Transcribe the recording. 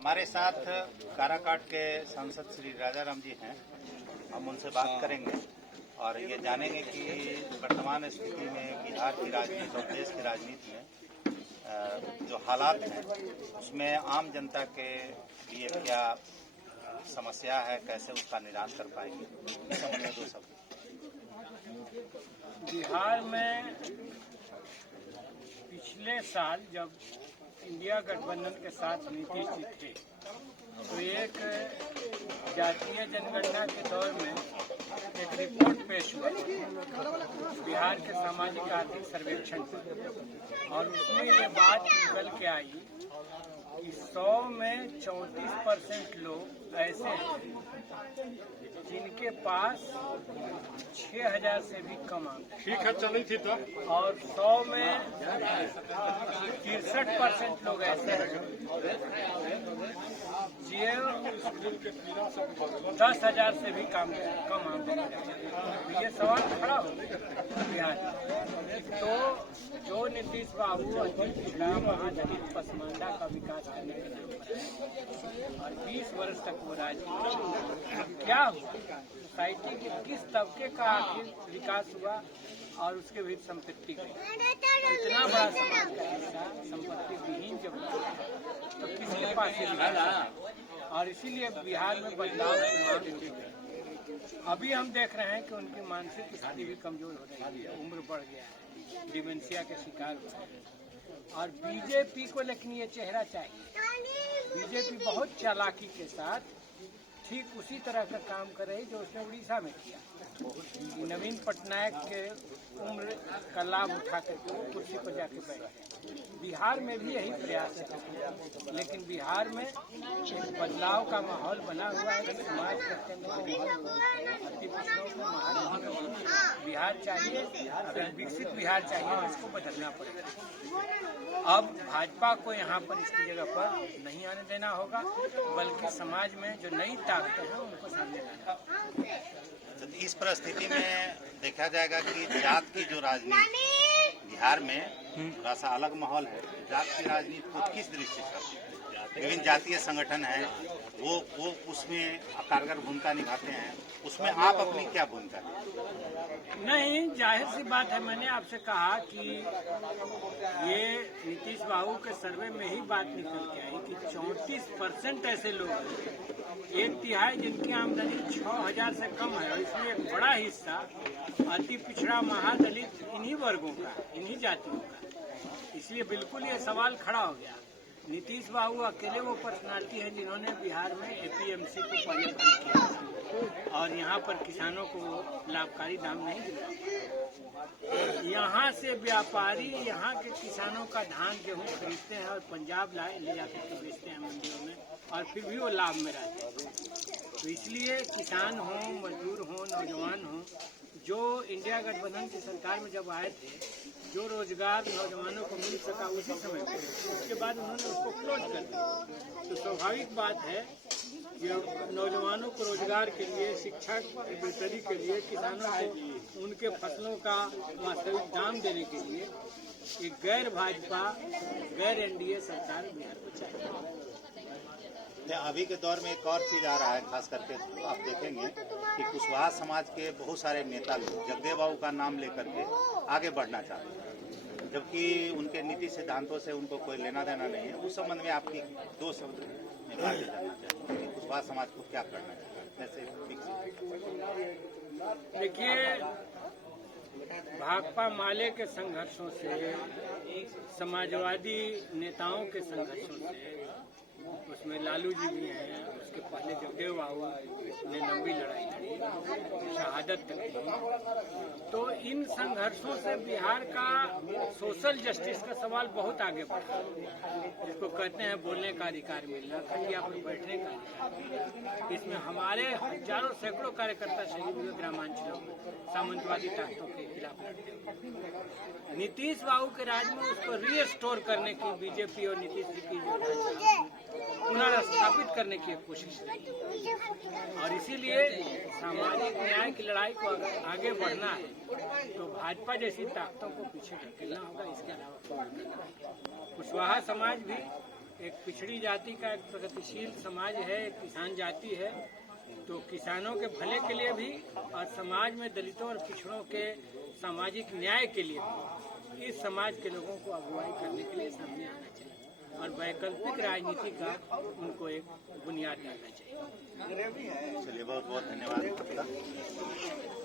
हमारे साथ काराकाट के सांसद श्री राजाराम जी हैं। हम उनसे बात करेंगे और ये जानेंगे कि वर्तमान स्थिति में बिहार की राजनीति और देश की राजनीति में जो हालात हैं उसमें आम जनता के लिए क्या समस्या है, कैसे उसका निदान कर पाएंगे, इस संबंध में दो शब्द। बिहार में पिछले साल जब इंडिया गठबंधन के साथ नीतीश जी थे तो एक जातीय जनगणना के दौर में एक रिपोर्ट पेश हुआ बिहार के सामाजिक आर्थिक सर्वेक्षण पर, और उसमें ये बात निकल के आई कि 100 में 34% लोग ऐसे हैं जिनके पास 6,000 से भी कम आमदनी। ठीक है, चली थी तो। और 100 में 63% लोग ऐसे हैं जो 10,000 से भी कम आमदनी। ये सवाल खड़ा हो बिहार। तो जो नीतीश बाबू पिछड़ा महादलित पसमानदा का विकास करने के नाम और 20 वर्ष तक वो राजनीति क्या हुआ, सोसाइटी के किस तबके का आखिर विकास हुआ और उसके भी संपत्ति इतना बड़ा समाज का हिस्सा संपत्ति विहीन जब तो किसके पास ये विकास। और इसीलिए बिहार में बदलाव की मांग होती है। अभी हम देख रहे हैं कि उनकी मानसिक स्थिति भी कमजोर हो रही है, उम्र बढ़ गया है, डिमेंशिया के शिकार हो रहे हैं। और बीजेपी को लेकिन ये चेहरा चाहिए। बीजेपी बहुत चालाकी के साथ ठीक उसी तरह का काम कर रही जो उसने उड़ीसा में किया। नवीन पटनायक के उम्र का लाभ उठा करके वो कुर्सी पर जाके बैठे। बिहार में भी यही प्रयास है, लेकिन बिहार में एक बदलाव का माहौल बना हुआ है। समाज के अति पिछड़ों को बिहार चाहिए, अगर विकसित बिहार चाहिए इसको बदलना पड़ेगा। अब भाजपा को यहाँ पर इसकी जगह पर नहीं आने देना होगा, बल्कि समाज में जो नई ताकतें हैं उनको सामने लाना। इस परिस्थिति में देखा जाएगा कि जात की जो राजनीति बिहार में थोड़ा सा अलग माहौल है। जात की राजनीति को किस दृष्टि से विभिन्न जातीय संगठन है वो उसमें कारगर भूमिका निभाते हैं, उसमें आप अपनी क्या भूमिका है? नहीं, जाहिर सी बात है। मैंने आपसे कहा कि ये नीतीश बाबू के सर्वे में ही बात निकल के आई कि 34% ऐसे लोग हैं, 1/3 जिनकी आमदनी 6,000 से कम है, और इसमें एक बड़ा हिस्सा अति पिछड़ा महादलित इन्हीं वर्गों का, इन्हीं जातियों का। इसलिए बिल्कुल ये सवाल खड़ा हो गया। नीतीश बाबू अकेले वो पर्सनालिटी है जिन्होंने बिहार में एपीएमसी को पहले बंद किया और यहाँ पर किसानों को लाभकारी दाम नहीं दिया। यहाँ से व्यापारी यहाँ के किसानों का धान गेहूँ खरीदते हैं और पंजाब ले जाकर के बेचते हैं मंडियों में, और फिर भी वो लाभ में रहते हैं। तो इसलिए किसान हो, मजदूर हो, नौजवान हो, जो इंडिया गठबंधन की सरकार में जब आए थे, जो रोजगार नौजवानों को मिल सका उसी समय पर, उसके बाद उन्होंने उसको क्लोज कर दिया। तो स्वाभाविक बात है कि नौजवानों को रोजगार के लिए, शिक्षा की बेहतरी के लिए, किसानों को उनके फसलों का वास्तविक दाम देने के लिए एक गैर भाजपा, गैर एनडीए सरकार बिहार को चाहिए। अभी के दौर में एक और चीज आ रहा है, खास करके आप देखेंगे कि कुशवाहा समाज के बहुत सारे नेता लोग जगदेव बाबू का नाम लेकर के आगे बढ़ना चाहते हैं, जबकि उनके नीति सिद्धांतों से उनको कोई लेना देना नहीं है। उस संबंध में आपकी दो शब्द में बातें जानना चाहते हैं। कुशवाहा समाज को क्या करना चाहिए, कैसे देखिए, भाकपा माले के संघर्षों से, समाजवादी नेताओं के संघर्षों से, उसमें लालू जी भी हैं, उसके पहले जगदेव बाबू ने लंबी लड़ाई लड़ी, शहादत तक की। तो इन संघर्षों से बिहार का सोशल जस्टिस का सवाल बहुत आगे बढ़ा, जिसको कहते हैं बोलने का अधिकार मिलना, खटिया पर बैठने का अधिकार। इसमें हमारे हजारों सैकड़ों कार्यकर्ता शहीद हुए ग्रामांचलों में सामंतवादी ताकतों के खिलाफ लड़ते हुए। नीतीश बाबू के राज में उसको रीस्टोर करने की बीजेपी और नीतीश जी की जो पुनर्स्थापित करने की कोशिश रही, और इसीलिए सामाजिक न्याय की लड़ाई को अगर आगे बढ़ना है तो भाजपा जैसी ताकतों को पीछे धकेलना होगा। इसके अलावा कुशवाहा समाज भी एक पिछड़ी जाति का एक प्रगतिशील समाज है, एक किसान जाति है, तो किसानों के भले के लिए भी और समाज में दलितों और पिछड़ों के सामाजिक न्याय के लिए भी इस समाज के लोगों को अगुवाई करने के लिए सामने आना चाहिए और वैकल्पिक राजनीति का उनको एक बुनियाद डालना चाहिए। चलिए, बहुत बहुत धन्यवाद आपका।